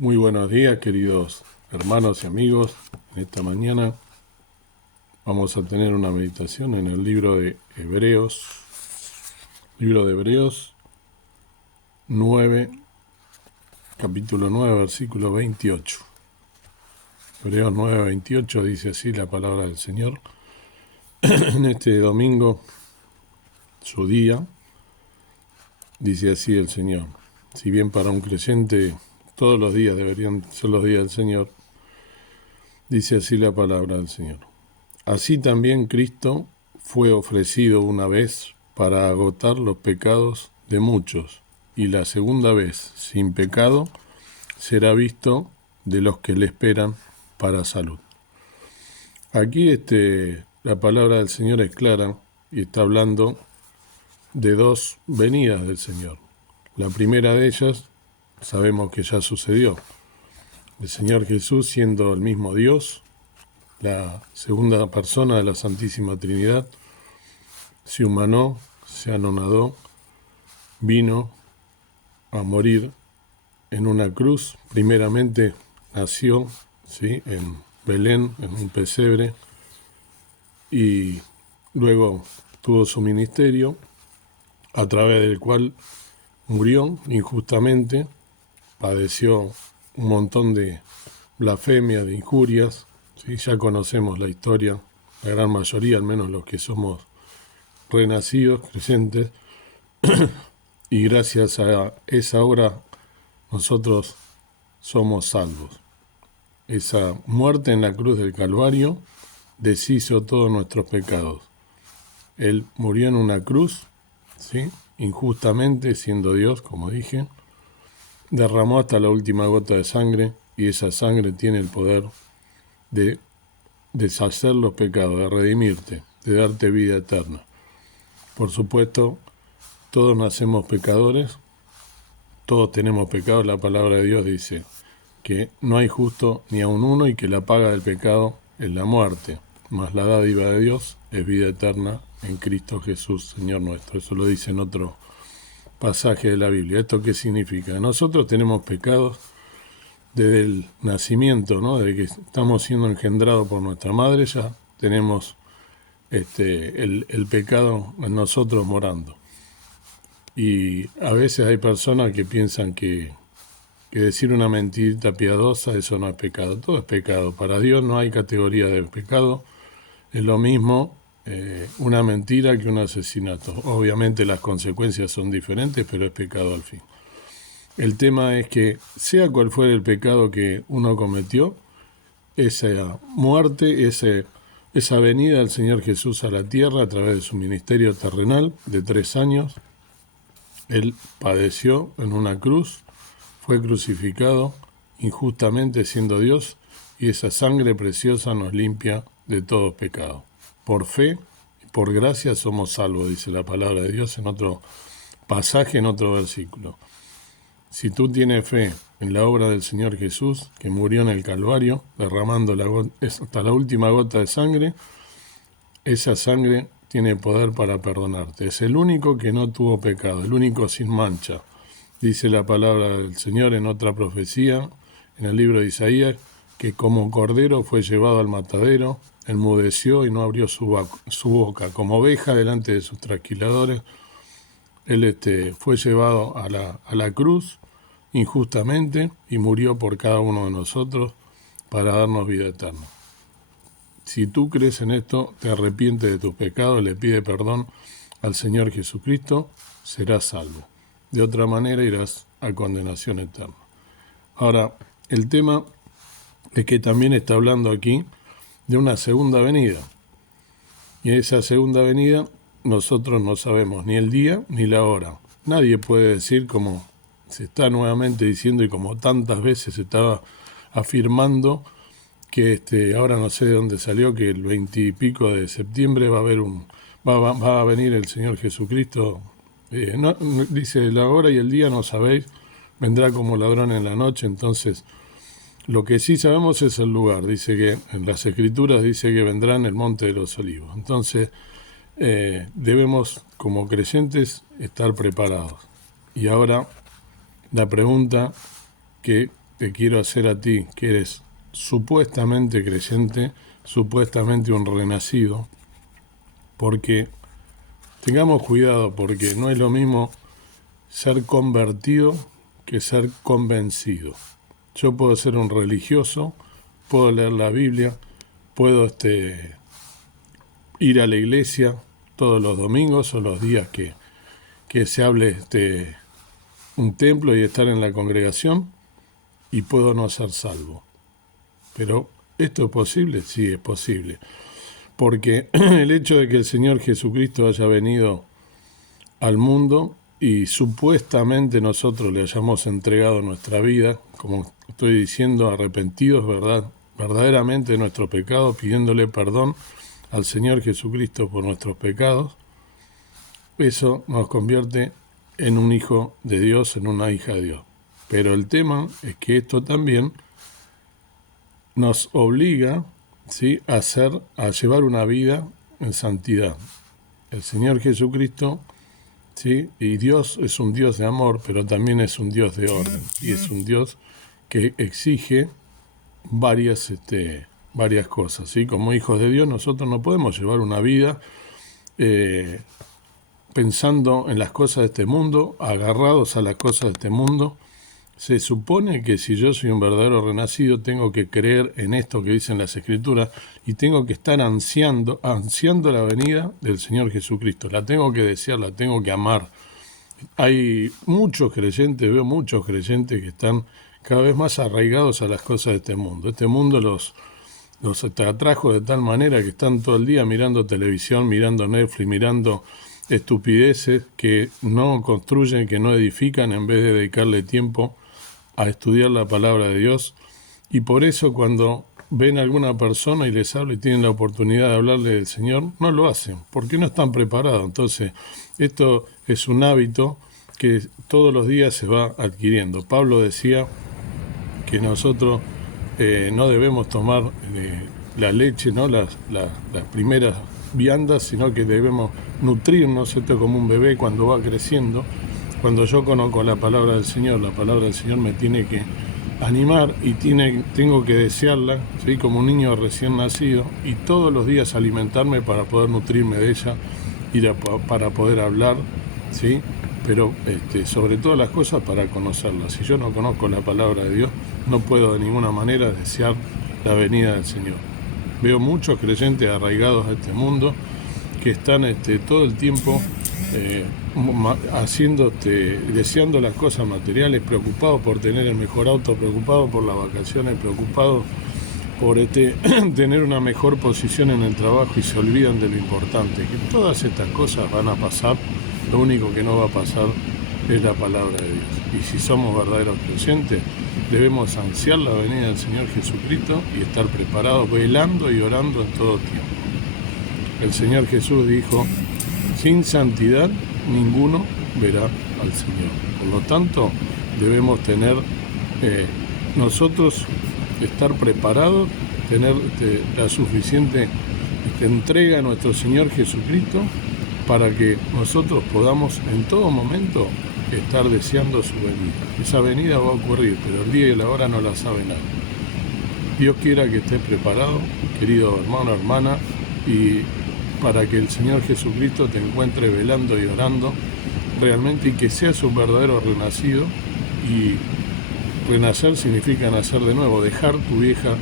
Muy buenos días, queridos hermanos y amigos. En esta mañana vamos a tener una meditación en el libro de Hebreos 9, capítulo 9, versículo 28. Hebreos 9, 28 dice así la palabra del Señor. En este domingo, su día, dice así el Señor. Si bien para un creyente todos los días deberían ser los días del Señor, dice así la palabra del Señor. Así también Cristo fue ofrecido una vez para agotar los pecados de muchos, y la segunda vez, sin pecado, será visto de los que le esperan para salud. Aquí la palabra del Señor es clara y está hablando de dos venidas del Señor. La primera de ellas sabemos que ya sucedió. El Señor Jesús, siendo el mismo Dios, la segunda persona de la Santísima Trinidad, se humanó, se anonadó, vino a morir en una cruz. Primeramente nació, ¿sí?, en Belén, en un pesebre, y luego tuvo su ministerio, a través del cual murió injustamente, padeció un montón de blasfemias, de injurias. ¿Sí? Ya conocemos la historia, la gran mayoría, al menos los que somos renacidos, creyentes, y gracias a esa obra nosotros somos salvos. Esa muerte en la cruz del Calvario deshizo todos nuestros pecados. Él murió en una cruz, ¿sí?, injustamente, siendo Dios, como dije, derramó hasta la última gota de sangre, y esa sangre tiene el poder de deshacer los pecados, de redimirte, de darte vida eterna. Por supuesto, todos nacemos pecadores, todos tenemos pecados. La palabra de Dios dice que no hay justo ni aun uno, y que la paga del pecado es la muerte, mas la dádiva de Dios es vida eterna en Cristo Jesús, Señor nuestro. Eso lo dice en otro pasaje de la Biblia. ¿Esto qué significa? Nosotros tenemos pecados desde el nacimiento, ¿no? Desde que estamos siendo engendrados por nuestra madre, ya tenemos el pecado en nosotros morando. Y a veces hay personas que piensan que decir una mentirita piadosa, eso no es pecado. Todo es pecado. Para Dios no hay categoría de pecado. Es lo mismo una mentira que un asesinato. Obviamente las consecuencias son diferentes, pero es pecado al fin. El tema es que, sea cual fuera el pecado que uno cometió, esa muerte, esa venida del Señor Jesús a la tierra a través de su ministerio terrenal de 3 años, Él padeció en una cruz, fue crucificado injustamente siendo Dios, y esa sangre preciosa nos limpia de todo pecado. Por fe y por gracia somos salvos, dice la palabra de Dios en otro pasaje, en otro versículo. Si tú tienes fe en la obra del Señor Jesús, que murió en el Calvario, derramando hasta la última gota de sangre, esa sangre tiene poder para perdonarte. Es el único que no tuvo pecado, el único sin mancha. Dice la palabra del Señor en otra profecía, en el libro de Isaías, que como cordero fue llevado al matadero, enmudeció y no abrió su boca. Como oveja delante de sus trasquiladores, Él fue llevado a la cruz injustamente y murió por cada uno de nosotros para darnos vida eterna. Si tú crees en esto, te arrepientes de tus pecados, le pides perdón al Señor Jesucristo, serás salvo. De otra manera irás a condenación eterna. Ahora, el tema es que también está hablando aquí de una segunda venida. Y esa segunda venida nosotros no sabemos ni el día ni la hora. Nadie puede decir, como se está nuevamente diciendo y como tantas veces se estaba afirmando, que ahora no sé de dónde salió, que el 20 y pico de septiembre va a venir el Señor Jesucristo. No, dice, la hora y el día no sabéis, vendrá como ladrón en la noche. Entonces, lo que sí sabemos es el lugar. Dice que en las Escrituras dice que vendrá en el Monte de los Olivos. Entonces, debemos, como creyentes, estar preparados. Y ahora, la pregunta que te quiero hacer a ti, que eres supuestamente creyente, supuestamente un renacido, porque tengamos cuidado, porque no es lo mismo ser convertido que ser convencido. Yo puedo ser un religioso, puedo leer la Biblia, puedo ir a la iglesia todos los domingos o los días que se hable un templo y estar en la congregación, y puedo no ser salvo. Pero ¿esto es posible? Sí, es posible. Porque el hecho de que el Señor Jesucristo haya venido al mundo y supuestamente nosotros le hayamos entregado nuestra vida, como estoy diciendo, arrepentidos, ¿verdad?, verdaderamente de nuestro pecado, pidiéndole perdón al Señor Jesucristo por nuestros pecados, eso nos convierte en un hijo de Dios, en una hija de Dios. Pero el tema es que esto también nos obliga, ¿sí?, a llevar una vida en santidad. El Señor Jesucristo, ¿sí?, y Dios es un Dios de amor, pero también es un Dios de orden, y es un Dios que exige varias cosas, ¿sí? Como hijos de Dios nosotros no podemos llevar una vida pensando en las cosas de este mundo, agarrados a las cosas de este mundo. Se supone que si yo soy un verdadero renacido, tengo que creer en esto que dicen las Escrituras y tengo que estar ansiando la venida del Señor Jesucristo. La tengo que desear, la tengo que amar. Hay muchos creyentes, veo muchos creyentes que están cada vez más arraigados a las cosas de este mundo. Este mundo los atrajo de tal manera que están todo el día mirando televisión, mirando Netflix, mirando estupideces que no construyen, que no edifican, en vez de dedicarle tiempo a estudiar la palabra de Dios. Y por eso cuando ven a alguna persona y les habla y tienen la oportunidad de hablarle del Señor, no lo hacen, porque no están preparados. Entonces, esto es un hábito que todos los días se va adquiriendo. Pablo decía que nosotros no debemos tomar la leche, ¿no?, las primeras viandas, sino que debemos nutrirnos. Esto como un bebé cuando va creciendo. Cuando yo conozco la palabra del Señor me tiene que animar y tengo que desearla, ¿sí?, como un niño recién nacido, y todos los días alimentarme para poder nutrirme de ella y para poder hablar, ¿sí?, pero sobre todas las cosas para conocerla. Si yo no conozco la palabra de Dios, no puedo de ninguna manera desear la venida del Señor. Veo muchos creyentes arraigados a este mundo que están todo el tiempo deseando las cosas materiales, preocupados por tener el mejor auto, preocupados por las vacaciones, preocupados por tener una mejor posición en el trabajo, y se olvidan de lo importante, que todas estas cosas van a pasar. Lo único que no va a pasar es la palabra de Dios. Y si somos verdaderos creyentes, debemos ansiar la venida del Señor Jesucristo y estar preparados, velando y orando en todo tiempo. El Señor Jesús dijo: sin santidad ninguno verá al Señor. Por lo tanto, debemos tener nosotros estar preparados, tener la suficiente entrega a nuestro Señor Jesucristo, para que nosotros podamos en todo momento estar deseando su venida. Esa venida va a ocurrir, pero el día y la hora no la sabe nadie. Dios quiera que estés preparado, querido hermano, hermana, y para que el Señor Jesucristo te encuentre velando y orando realmente, y que seas un verdadero renacido. Y renacer significa nacer de nuevo, dejar tu vieja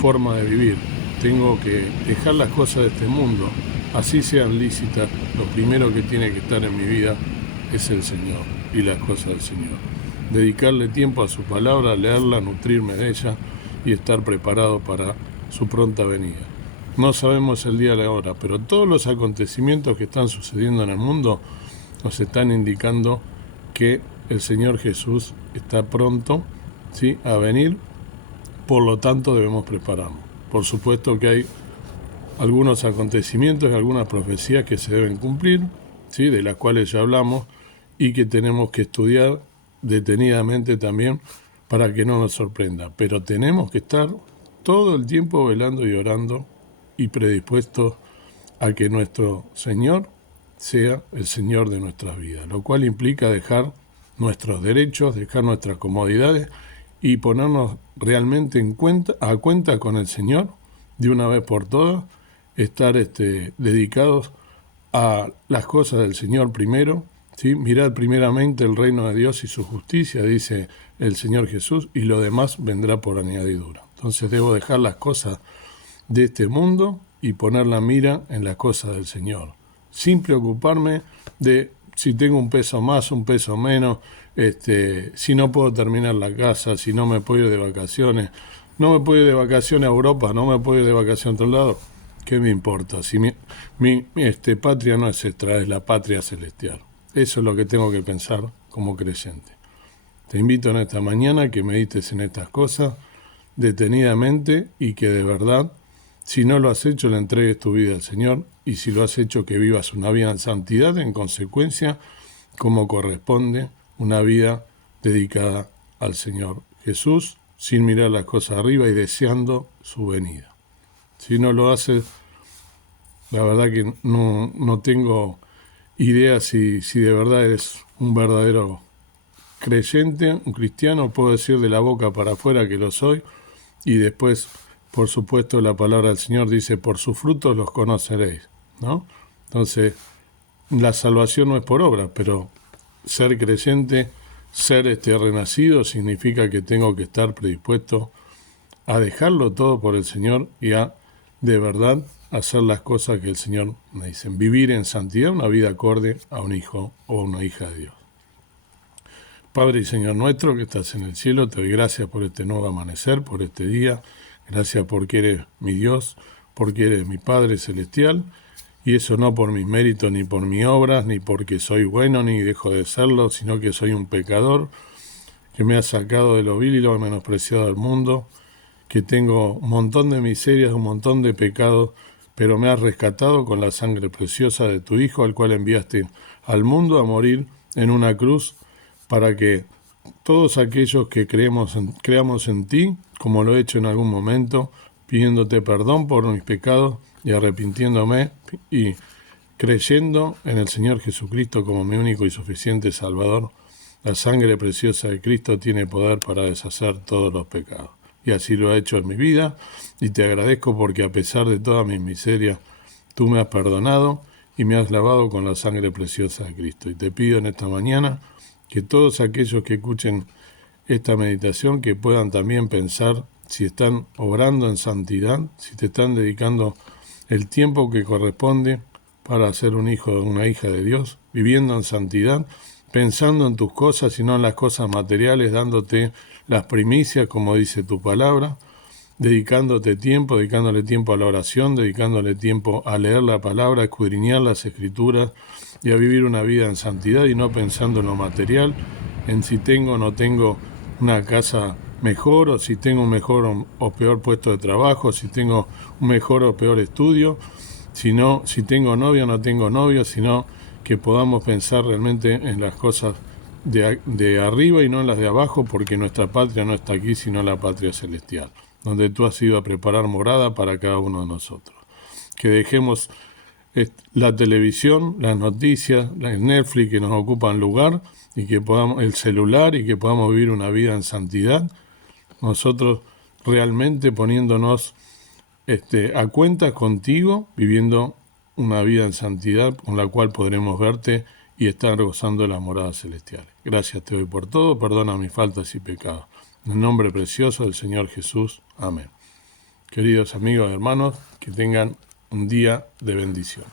forma de vivir. Tengo que dejar las cosas de este mundo, así sean lícitas. Lo primero que tiene que estar en mi vida es el Señor y las cosas del Señor. Dedicarle tiempo a su palabra, leerla, nutrirme de ella y estar preparado para su pronta venida. No sabemos el día y la hora, pero todos los acontecimientos que están sucediendo en el mundo nos están indicando que el Señor Jesús está pronto, ¿sí?, a venir. Por lo tanto, debemos prepararnos. Por supuesto que hay algunos acontecimientos y algunas profecías que se deben cumplir, ¿sí?, de las cuales ya hablamos, y que tenemos que estudiar detenidamente también para que no nos sorprenda. Pero tenemos que estar todo el tiempo velando y orando y predispuestos a que nuestro Señor sea el Señor de nuestras vidas, lo cual implica dejar nuestros derechos, dejar nuestras comodidades y ponernos realmente a cuenta con el Señor, de una vez por todas, estar dedicados a las cosas del Señor primero, ¿sí? Mirad primeramente el reino de Dios y su justicia, dice el Señor Jesús, y lo demás vendrá por añadidura. Entonces debo dejar las cosas de este mundo y poner la mira en las cosas del Señor, sin preocuparme de si tengo un peso más, un peso menos, si no puedo terminar la casa, si no me puedo ir de vacaciones, no me puedo ir de vacaciones a Europa, no me puedo ir de vacaciones a otro lado. ¿Qué me importa? Si mi patria no es esta, es la patria celestial. Eso es lo que tengo que pensar como creyente. Te invito en esta mañana a que medites en estas cosas detenidamente y que de verdad, si no lo has hecho, le entregues tu vida al Señor, y si lo has hecho, que vivas una vida en santidad, en consecuencia, como corresponde, una vida dedicada al Señor Jesús, sin mirar las cosas arriba y deseando su venida. Si no lo haces, la verdad que no tengo idea si de verdad eres un verdadero creyente, un cristiano. Puedo decir de la boca para afuera que lo soy, y después, por supuesto, la palabra del Señor dice, por sus frutos los conoceréis, ¿no? Entonces, la salvación no es por obra, pero ser creyente, ser renacido, significa que tengo que estar predispuesto a dejarlo todo por el Señor y a, de verdad, hacer las cosas que el Señor me dice. Vivir en santidad, una vida acorde a un hijo o una hija de Dios. Padre y Señor nuestro que estás en el cielo, te doy gracias por este nuevo amanecer, por este día. Gracias porque eres mi Dios, porque eres mi Padre celestial. Y eso no por mis méritos, ni por mis obras, ni porque soy bueno, ni dejo de serlo, sino que soy un pecador, que me has sacado de lo vil y lo menospreciado del mundo, que tengo un montón de miserias, un montón de pecados, pero me has rescatado con la sangre preciosa de tu Hijo, al cual enviaste al mundo a morir en una cruz, para que todos aquellos que creamos en ti, como lo he hecho en algún momento, pidiéndote perdón por mis pecados y arrepintiéndome y creyendo en el Señor Jesucristo como mi único y suficiente Salvador, la sangre preciosa de Cristo tiene poder para deshacer todos los pecados. Y así lo ha hecho en mi vida, y te agradezco porque a pesar de todas mis miserias, tú me has perdonado y me has lavado con la sangre preciosa de Cristo. Y te pido en esta mañana que todos aquellos que escuchen esta meditación, que puedan también pensar si están obrando en santidad, si te están dedicando el tiempo que corresponde para ser un hijo o una hija de Dios, viviendo en santidad, pensando en tus cosas y no en las cosas materiales, dándote las primicias, como dice tu palabra, dedicándole tiempo a la oración, dedicándole tiempo a leer la palabra, a escudriñar las escrituras y a vivir una vida en santidad y no pensando en lo material, en si tengo o no tengo una casa mejor, o si tengo un mejor o peor puesto de trabajo, si tengo un mejor o peor estudio, sino si tengo novio o no tengo novio, sino que podamos pensar realmente en las cosas de arriba y no en las de abajo, porque nuestra patria no está aquí, sino la patria celestial, donde tú has ido a preparar morada para cada uno de nosotros. Que dejemos la televisión, las noticias, el Netflix que nos ocupan lugar, y que podamos, el celular, y que podamos vivir una vida en santidad, nosotros realmente poniéndonos a cuentas contigo, viviendo una vida en santidad con la cual podremos verte y estar gozando de las moradas celestiales. Gracias te doy por todo, perdona mis faltas y pecados. En el nombre precioso del Señor Jesús. Amén. Queridos amigos y hermanos, que tengan un día de bendición.